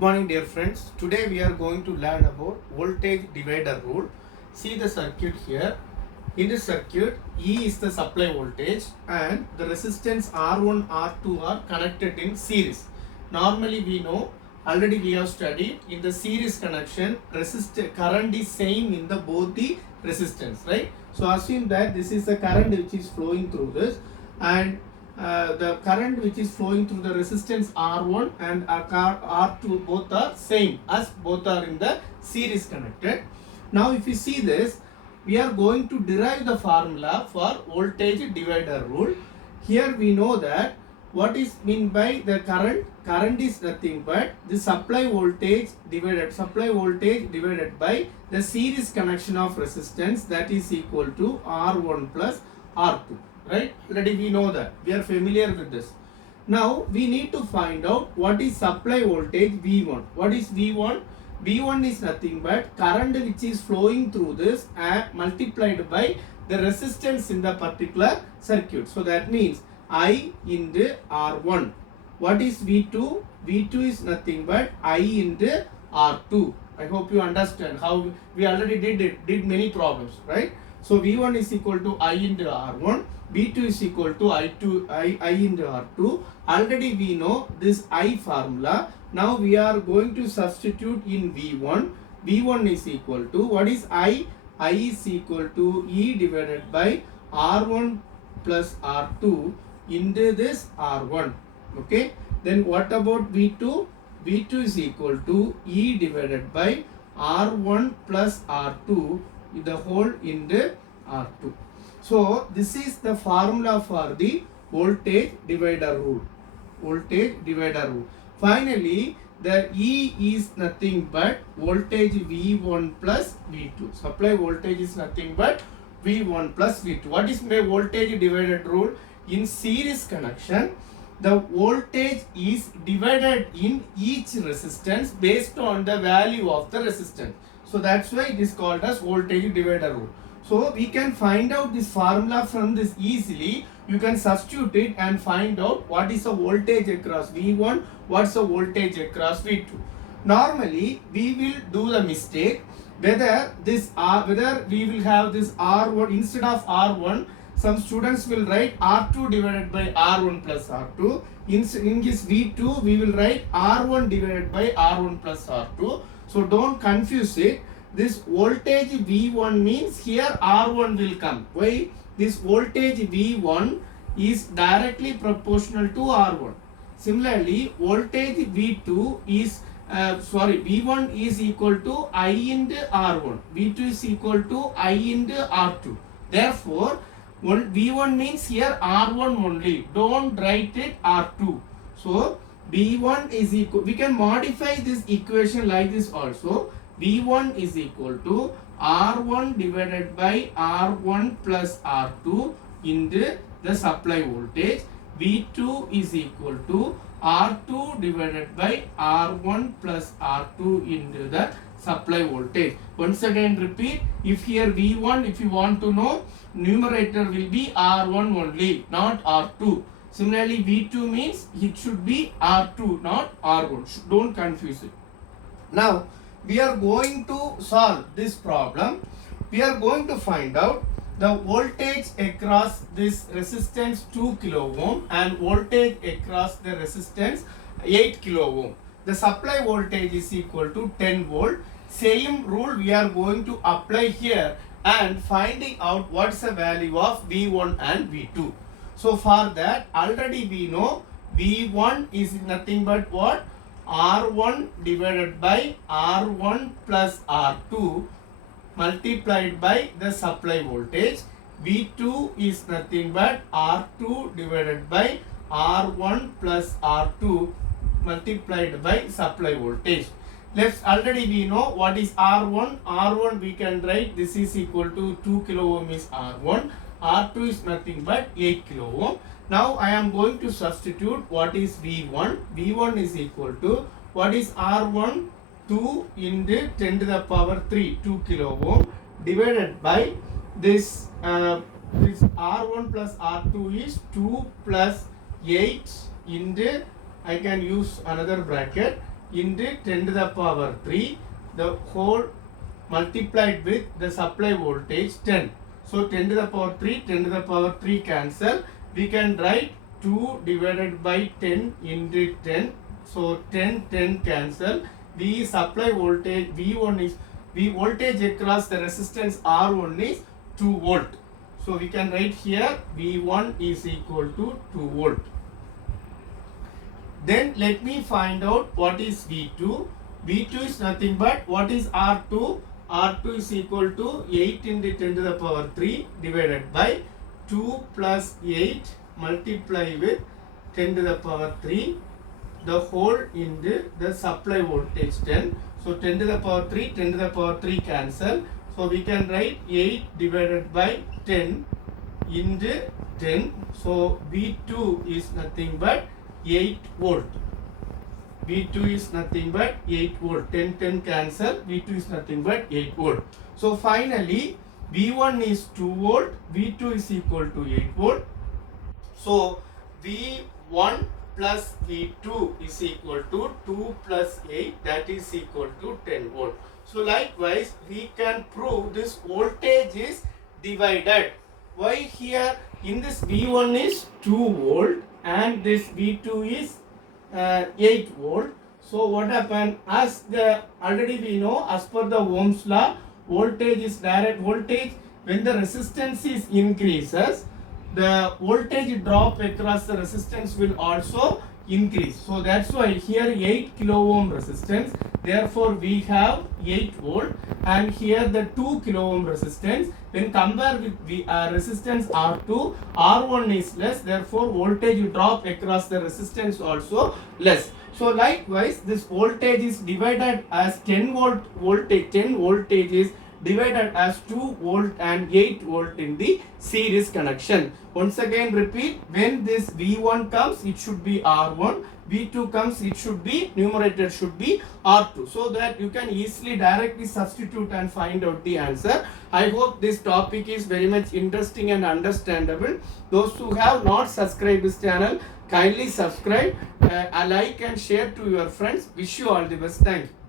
Morning dear friends. Today we are going to learn about voltage divider rule. See the circuit here. In this circuit, E is the supply voltage and the resistance R1, R2 are connected in series. Normally we know, already we have studied, in the series connection, current is same in the both the resistance, right? So assume that this is the current which is flowing through this, and the current which is flowing through the resistance R1 and R2 both are same as both are in the series connected. Now if you see this, we are going to derive the formula for voltage divider rule. Here we know that what is meant by the current is nothing but the supply voltage divided by the series connection of resistance, that is equal to R1 plus R2. Right? Already we know that. We are familiar with this. Now we need to find out what is supply voltage V1. What is V1? V1 is nothing but current which is flowing through this and multiplied by the resistance in the particular circuit. So that means I into R1. What is V2? V2 is nothing but I into R2. I hope you understand how we already did many problems, right? So V1 is equal to I into R1, V2 is equal to I into R2. Already we know this I formula. Now we are going to substitute in V1. V1 is equal to, what is I? I is equal to E divided by R1 plus R2 into this R1. Okay. Then what about V2? V2 is equal to E divided by R1 plus R2 the whole into R2. So this is the formula for the voltage divider rule. Voltage divider rule. Finally, the E is nothing but voltage V1 plus V2. Supply voltage is nothing but V1 plus V2. What is my voltage divided rule? In series connection, the voltage is divided in each resistance based on the value of the resistance. So that's why it is called as voltage divider rule. So we can find out this formula from this easily. You can substitute it and find out what is the voltage across V1, what's the voltage across V2. Normally we will do the mistake whether we will have this R1 instead of R1. Some students will write R2 divided by R1 plus R2. In this V2 we will write R1 divided by R1 plus R2. So don't confuse it. This voltage V1 means here R1 will come. Why? This voltage V1 is directly proportional to R1. Similarly, voltage V2 is V1 is equal to I into R1. V2 is equal to I into R2. Therefore, V1 means here R1 only. Don't write it R2. So V1 is equal. We can modify this equation like this also. V1 is equal to R1 divided by R1 plus R2 into the supply voltage. V2 is equal to R2 divided by R1 plus R2 into the supply voltage. Once again repeat, if here V1, if you want to know, numerator will be R1 only, not R2. Similarly, V2 means it should be R2, not R1. Don't confuse it. Now, we are going to solve this problem. We are going to find out the voltage across this resistance 2 kilo ohm and voltage across the resistance 8 kilo ohm. The supply voltage is equal to 10 volt. Same rule we are going to apply here and finding out what's the value of V1 and V2. So for that, already we know V1 is nothing but what? R1 divided by R1 plus R2 multiplied by the supply voltage. V2 is nothing but R2 divided by R1 plus R2 multiplied by supply voltage. Left, already we know what is R1. R1 we can write, this is equal to 2 kilo ohm is R1. R2 is nothing but 8 kilo ohm. Now I am going to substitute what is V1. V1 is equal to, what is R1? 2 into 10 to the power 3, 2 kilo ohm divided by this R1 plus R2 is 2 plus 8 into, I can use another bracket, into 10 to the power 3, the whole multiplied with the supply voltage 10. So 10 to the power 3, 10 to the power 3 cancel. We can write 2 divided by 10 into 10. So 10, 10 cancel. V supply voltage V1 is, V voltage across the resistance R1 is 2 volt. So we can write here V1 is equal to 2 volt. Then let me find out what is V2. V2 is nothing but what is R2? R2 is equal to 8 into 10 to the power 3 divided by 2 plus 8 multiply with 10 to the power 3 the whole into the supply voltage 10. So 10 to the power 3, 10 to the power 3 cancel. So we can write 8 divided by 10 into 10. So V2 is nothing but 8 volt. V2 is nothing but 8 volt. 10, 10 cancel. V2 is nothing but 8 volt. So finally V1 is 2 volt. V2 is equal to 8 volt. So V1 plus V2 is equal to 2 plus 8, that is equal to 10 volt. So likewise we can prove this voltage is divided. Why here in this V1 is 2 volt and this V2 is 8 volt. So what happened, as the already we know as per the Ohm's law, voltage is direct voltage. When the resistance is increases, the voltage drop across the resistance will also increase. So that's why here 8 kilo ohm resistance, therefore we have 8 volt, and here the 2 kilo ohm resistance. When compared with the resistance R2, R1 is less, therefore voltage drop across the resistance also less. So likewise this voltage is divided as 10 volt voltage, 10 voltage is divided as 2 volt and 8 volt in the series connection. Once again repeat, when this V1 comes it should be R1, V2 comes it should be, numerator should be R2, so that you can easily directly substitute and find out the answer. I hope this topic is very much interesting and understandable. Those who have not subscribed this channel, kindly subscribe, like and share to your friends. Wish you all the best. Thank you.